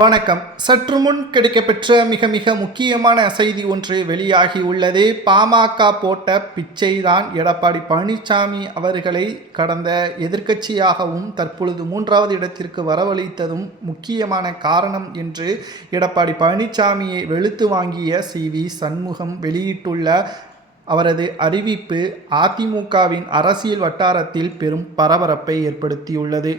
வணக்கம். சற்று முன் கிடைக்கப்பெற்ற மிக முக்கியமான செய்தி ஒன்று வெளியாகி உள்ளது. பாமக போட்ட பிச்சைதான் எடப்பாடி பழனிசாமி அவர்களை கடந்த எதிர்க்கட்சியாகவும் தற்பொழுது 3வது இடத்திற்கு வரவழைத்ததும் முக்கியமான காரணம் என்று எடப்பாடி பழனிசாமியை வெளுத்து வாங்கிய சி.வி. சண்முகம் வெளியிட்டுள்ள அவரது அறிவிப்பு அதிமுகவின் அரசியல் வட்டாரத்தில் பெரும் பரபரப்பை ஏற்படுத்தியுள்ளது.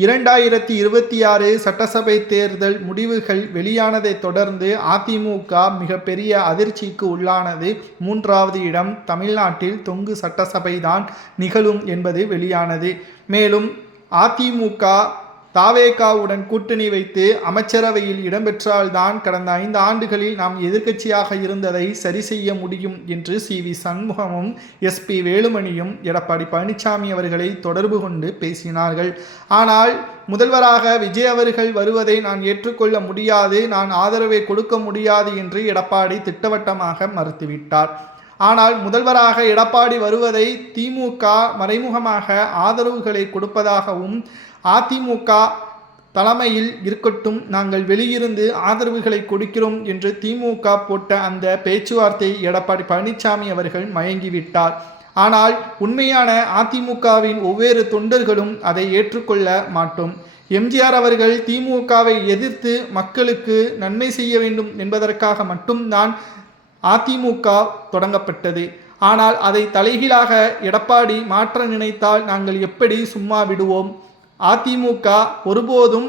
2026 சட்டசபை தேர்தல் முடிவுகள் வெளியானதை தொடர்ந்து அதிமுக மிகப்பெரிய அதிர்ச்சிக்கு உள்ளானது. 3வது இடம் தமிழ்நாட்டில் தொங்கு சட்டசபை தான் நிகழும் என்பது வெளியானது. மேலும் அதிமுக தாவேகாவுடன் கூட்டணி வைத்து அமைச்சரவையில் இடம்பெற்றால்தான் கடந்த 5 ஆண்டுகளில் நாம் எதிர்க்கட்சியாக இருந்ததை சரி செய்ய முடியும் என்று சி.வி. சண்முகமும் எஸ்.பி. வேலுமணியும் எடப்பாடி பழனிசாமி அவர்களை தொடர்பு கொண்டு பேசினார்கள். ஆனால் முதல்வராக விஜய் அவர்கள் வருவதை நான் ஏற்றுக்கொள்ள முடியாது, நான் ஆதரவை கொடுக்க முடியாது என்று எடப்பாடி திட்டவட்டமாக மறுத்துவிட்டார். ஆனால் முதல்வராக எடப்பாடி வருவதை திமுக மறைமுகமாக ஆதரவுகளை கொடுப்பதாகவும், அதிமுக தலைமையில் இருக்கட்டும், நாங்கள் வெளியிருந்து ஆதரவுகளை கொடுக்கிறோம் என்று திமுக போட்ட அந்த பேச்சுவார்த்தை எடப்பாடி பழனிசாமி அவர்கள் மயங்கிவிட்டார். ஆனால் உண்மையான அதிமுகவின் ஒவ்வொரு தொண்டர்களும் அதை ஏற்றுக்கொள்ள மாட்டோம். எம்ஜிஆர் அவர்கள் திமுகவை எதிர்த்து மக்களுக்கு நன்மை செய்ய வேண்டும் என்பதற்காக மட்டும்தான் அதிமுக தொடங்கப்பட்டது. ஆனால் அதை தலைகீழாக எடப்பாடி மாற்ற நினைத்தால் நாங்கள் எப்படி சும்மா விடுவோம்? அதிமுக ஒருபோதும்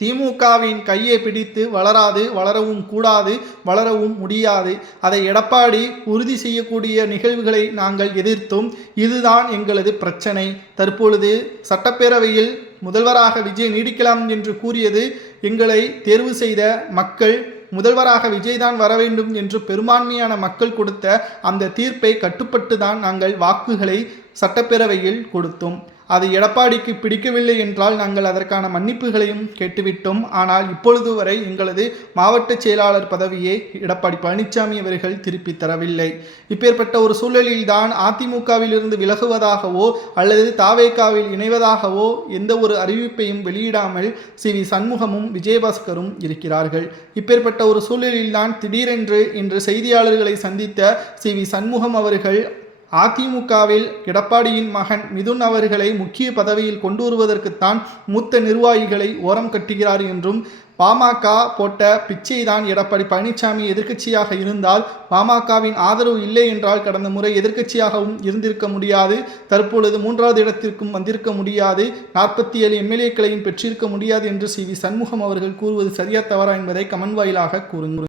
திமுகவின் கையை பிடித்து வளராது, வளரவும் கூடாது, வளரவும் முடியாது. அதை எடப்பாடி உறுதி செய்யக்கூடிய நிகழ்வுகளை நாங்கள் எதிர்த்தோம். இதுதான் எங்களது பிரச்சனை. தற்பொழுது சட்டப்பேரவையில் முதல்வராக விஜய் நீடிக்கலாம் என்று கூறியது எங்களை தேர்வு செய்த மக்கள். முதல்வராக விஜய் தான் வர வேண்டும் என்று பெரும்பான்மையான மக்கள் கொடுத்த அந்த தீர்ப்பை கட்டுப்பட்டு தான் நாங்கள் வாக்குகளை சட்டப்பேரவையில் கொடுத்தோம். அது எடப்பாடிக்கு பிடிக்கவில்லை என்றால் நாங்கள் அதற்கான மன்னிப்புகளையும் கேட்டுவிட்டோம். ஆனால் இப்பொழுது வரை எங்களது மாவட்ட செயலாளர் பதவியை எடப்பாடி பழனிசாமி அவர்கள் திருப்பி தரவில்லை. இப்பேற்பட்ட ஒரு சூழலில்தான் அதிமுகவிலிருந்து விலகுவதாகவோ அல்லது தாவேகாவில் இணைவதாகவோ எந்த ஒரு அறிவிப்பையும் வெளியிடாமல் சி.வி. சண்முகமும் விஜயபாஸ்கரும் இருக்கிறார்கள். இப்பேற்பட்ட ஒரு சூழலில்தான் திடீரென்று இன்று செய்தியாளர்களை சந்தித்த சி.வி. சண்முகம் அவர்கள் அதிமுகவில் எடப்பாடியின் மகன் மிதுன் அவர்களை முக்கிய பதவியில் கொண்டு வருவதற்குத்தான் மூத்த நிர்வாகிகளை ஓரம் கட்டுகிறார் என்றும், பாமக போட்ட பிச்சை தான் எடப்பாடி பழனிசாமி எதிர்க்கட்சியாக இருந்தால் பாமகவின் ஆதரவு இல்லை என்றால் கடந்த முறை எதிர்க்கட்சியாகவும் இருந்திருக்க முடியாது, தற்பொழுது 3வது இடத்திற்கும் வந்திருக்க முடியாது, 47 எம்எல்ஏக்களையும் பெற்றிருக்க முடியாது என்று சி.வி. சண்முகம் அவர்கள் கூறுவது சரியா தவறா என்பதை கமெண்ட் வாயிலாக கூறுங்கள்.